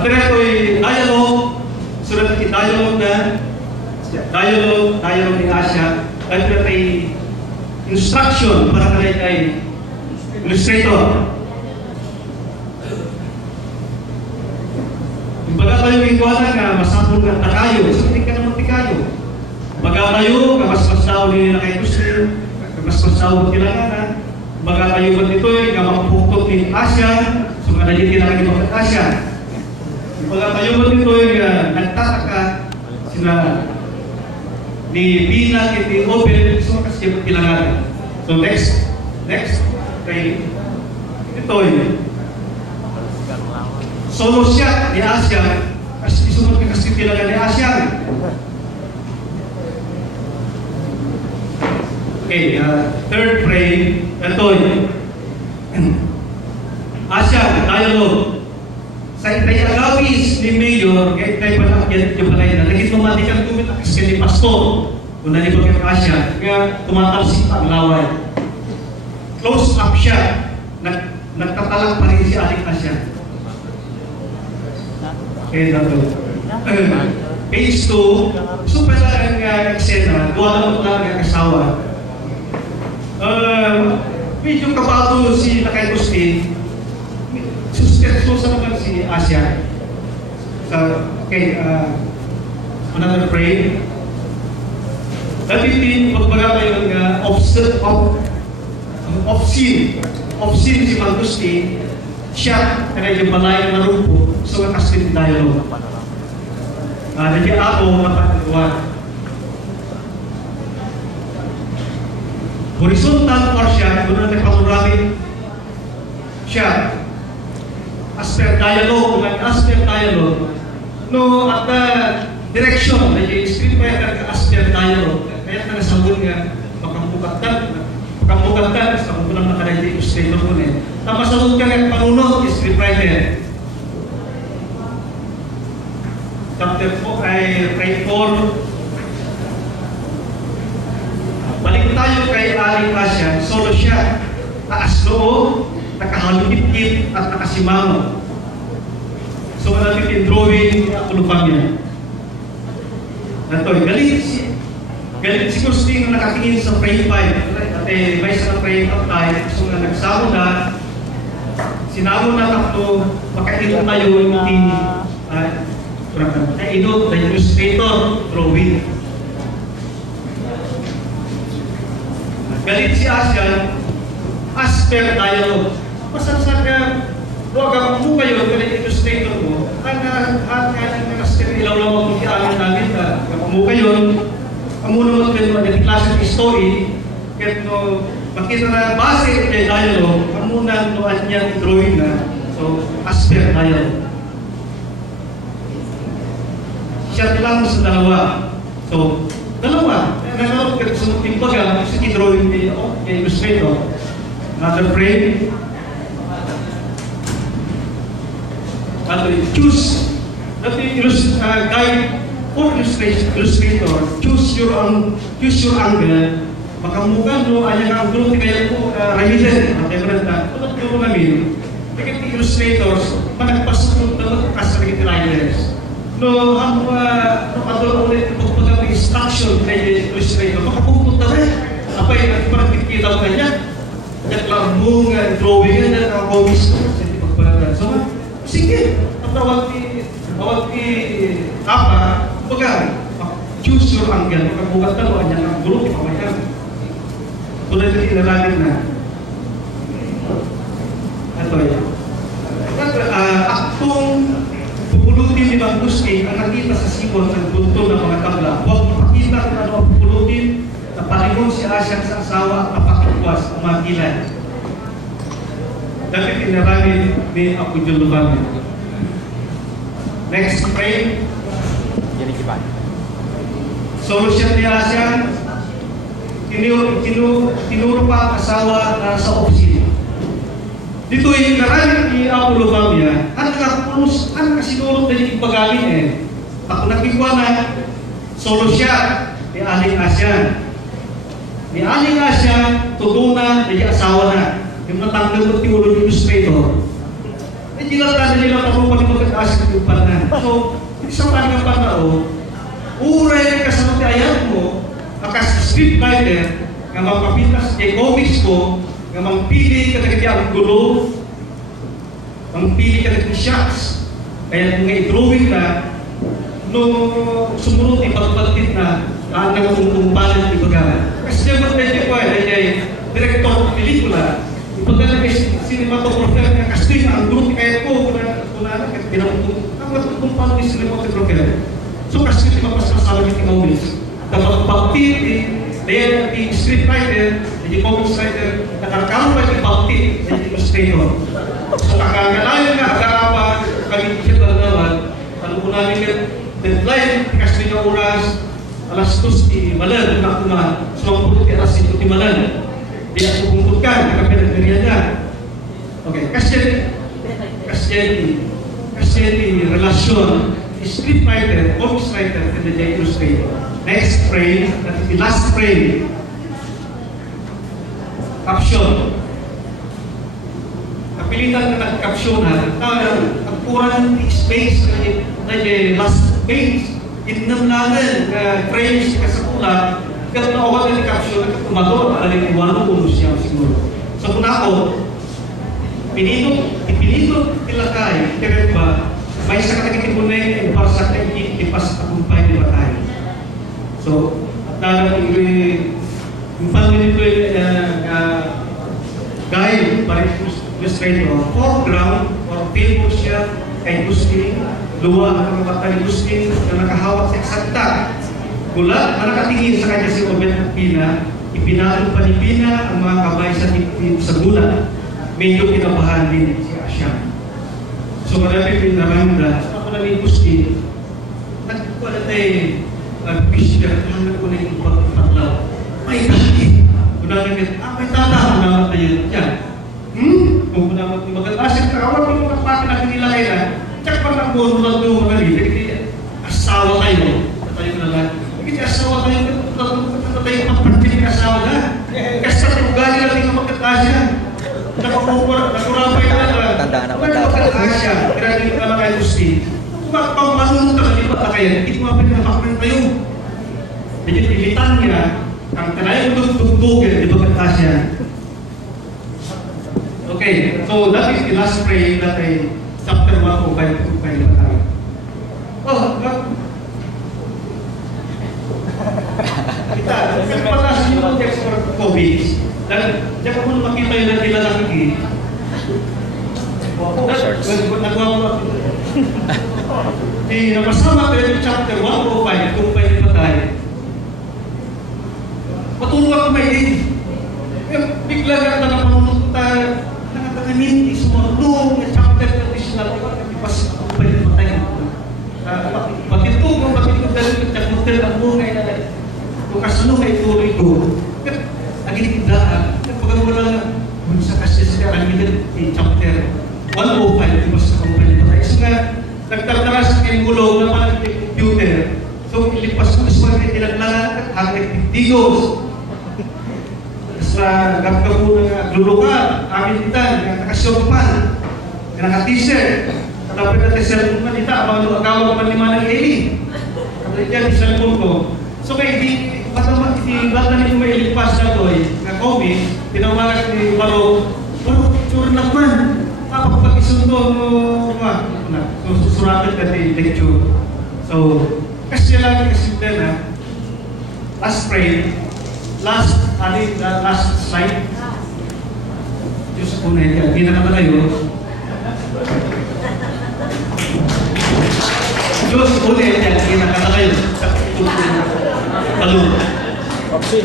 At ito'y dialogue, surat dialogue ni Asia, at ito ay instruction para kay illustrator. Baga tayo ikuanan nga, masapul nga takayo, sabihin ka naman tikayo. Baga tayo, kamas-masaw ni na kay Muslim, kamas-masaw mo kailangan. Baga tayo ba dito, kamapuktot ni Asia, so nga naging kailangan ni Bagat Asia. Baga tayo ba dito, nagtataka sila ni Bina, ni Obel, so kasi yung kailangan. So next, kay ito solo shot ni Asia, kasi isunod ka kasi kailangan ni Asia. Okay, third frame, ito Asia, dialogue. Sa agawis ni Mayor, kaya palakyan yung balay na, naging mamatikan tumit ang kasi ni Pastor, kung nalipag ang Asia, kaya tumatalsik ang laway. Close up siya, nagtatalak pa rin si Aling Asia. Okay, dato. Page 2, super lang ang eksena, gawa naman lang ang kasawa. Medyo kabado si Lakay Agustin, susa naman si Asia. Okay, another frame. Dapat magbaga kayo ng off-scene si Agustin, siya, kaya yung balay na rupo, so nakaslit dialogue. Nandiyan ako napatuwa. Horizontal or siya, kung na nagpaturamin siya, aspect dialogue, no, at the direction, na yung scriptwriter ka aspect dialogue, kaya na nasabon nga, makamukatan, sa kung lang nakalagay yung illustrator ko na tama sabon ka ng panunod, scriptwriter. Chapter 4 ay frame 4. Balik tayo kay Aling Asia, solo siya, taas loob, nakahalukit-kit at nakasimamo. So malapit yung drawing at ulupang niya. Natoy, galit si Agustin na nakatingin sa frame 5. At may sa frame up tayo, so na nagsamo na, sinamo na takto, makainot tayo yung team. Kainot na illustrator, drawing. Galit si Asia, aspect dialogue. Masasabi ka, huwag ang mukha yun, galit illustrator mo, ang ilaw lang ako kiamin namin na mukha yun, ang muna mo kayo mga klaseng story, kahit no, makita na base kay dialogue, ang muna no niya drawing na, so aspect dialogue. Siya lang sa dalawa. So, dalawa. Nanonood ka sa timbaga, sa drawing ni illustrator. Another frame. Choose. Guide for illustrator. Choose your angle. Makamukha no, ayang ang angle kaya po ramiden. At emerald na. Tulad ko namin. Tingin illustrators, managpasok ng kasarigit writers. No, ang patulong ulit pagpagang instruction kay illustrator, makapupunta na apa yung nagparagkikita ko kanya naglamong drawing na nakakomis ko sa pagpalang so, sige, ang tawag ni apa, baga choose your angle, makabukat na doon niya ang group, pamayan tulad na ilalagin na ito yan aktong pupulutin ni Bang Agustin ang nakita sa sibol ng bunto ng mga tabla. Huwag makita kung ano ang pupulutin na palingon si Asia sa asawa at napakatwas ang mga kilay. Dapat inarami ni Apo Julubami. Next frame. Solusyon ni Asia, tinuro pa ang asawa na sa opisina. Dito yung karami ni Apo Julubami, ang kasinulot na yung ipagalin eh. Ako nakikwa na, solo siya ni Aling Asia. Ni Aling Asia, tuto na, naging asawa na. Yung natanggal ng tiwalo ng illustrator. Eh, Inilatan nila ako pag magkakasip yung panan. So, isang panig ang panao, uray ka sa ayat mo, akas scriptwriter, nga magpapitas kay comics ko, nga magpili ka na ang gulo, magpili ka na shots. Kaya kung i-drawing ka, nung sumunod ipagpatit na ang nagkumpalan ng ibaga. Kasi naman medyo ko ay director ng pelikula, ipagdala kay cinematographer nga kasi ang grupo kaya ko kuna pinamutong ang kumpanya ni cinematographer. So kasi mapasasala ni Timawilis. Dapat pagtit then the scriptwriter, the comics writer, nakakaroon pa yung pagtit sa illustrator. So kakagalayan nga, agarapan, kagigit ang naman, ano po namin yung deadline, kasi yung oras, alas 2 di malan, na kuma, sumangpuput di alas 5 di malan. Di ako pumputkan, nakapinagdarian na. Okay, kasi yung relasyon, scriptwriter, comics writer, and the illustrator. Next frame, that is the last frame. Caption. Kapilitan na nag-captionan, ang kurang space na yung last page, inamlanan frames ka sa pula, kaya naawag na caption na kumador, alam yung wala ko siya siguro. So kung ako, ipinito tilakay, kaya ba, may isa ka nagkitipunay yung para sa kanya ipas tagumpay di ba tayo. So, at yung pangin nito guide para illustrator, foreground or table siya kay Gustin, luwa ang mga Gustin na nakahawak sa eksakta. Gulat na nakatingin sa kanya si Obed at Pina, ipinalong pa ni Pina ang mga kamay sa gulat. Medyo kinabahan din si Asya. So marami pinaramda, ako na ni Gustin, nagkukuha tayo pishka, nagkukuha na yung pagpatlaw. May bakit? Kunang may tatama naman tayo dyan. Kung naman yung mag-asin, kakawag yung mga pati na kinilakay na, tsak pa ng buwan lang yung mga rin, asawa kayo, tayo na lang. Hindi asawa kayo, tayo magpartin yung asawa na. Kasi sa ugali natin yung magkakasya. Nakurapay na lang. Tandaan naman dapat. Magkakasya, kaya ka lang kayo Gustin. Kung pang-manunod ka, di ba na kayo, hindi mo mapinapakman kayo. Jadi pilitan niya, ang kanayang dugdugin, di ba magkakasya? Okay, so that is the last frame that I chapter 1 o 5 na tayo. Oh, kita, pagpatasin yung context for COVID, dahil diyan ko muna makita yung nila nakikita. Nagawa mo napasama tayo yung chapter 1 o 5 kung pwede pa tayo. Matulungan ko may din. Bigla nga na napanunod tayo, nakatakamit, isumulong, chapter traditional, ipas kung pwede pa tayo. Patitugong, dahil yung chapter ang mungay na kung kasunong ay tuloy ko. Agin tindahan, pagkawala sa kasi siya ang yung chapter 105, ipas kung pwede pa tayo. So nga, nagtataras ng gulong na parang computer. So, ilipas ko sa mga tinaglalat, hanggang digos. Sa gagawin ng luluka, amin itan, nakasyopan, naka-t-shirt. Tapos natin sa cellphone man ita, abang agawag man lima ng Eli. Kapag dyan, cellphone ko. So, kaya hindi bata nito may ilipas na ito na COVID, tinawagan ni Baro, picture naman. Kapag isundo mo, susuratan ka di lecture. So, kasi lang kasi din last frame, last slide. Diyos po na yan. Hindi na naman tayo. Diyos po na yan. Hindi na naman tayo. Balon. Okay.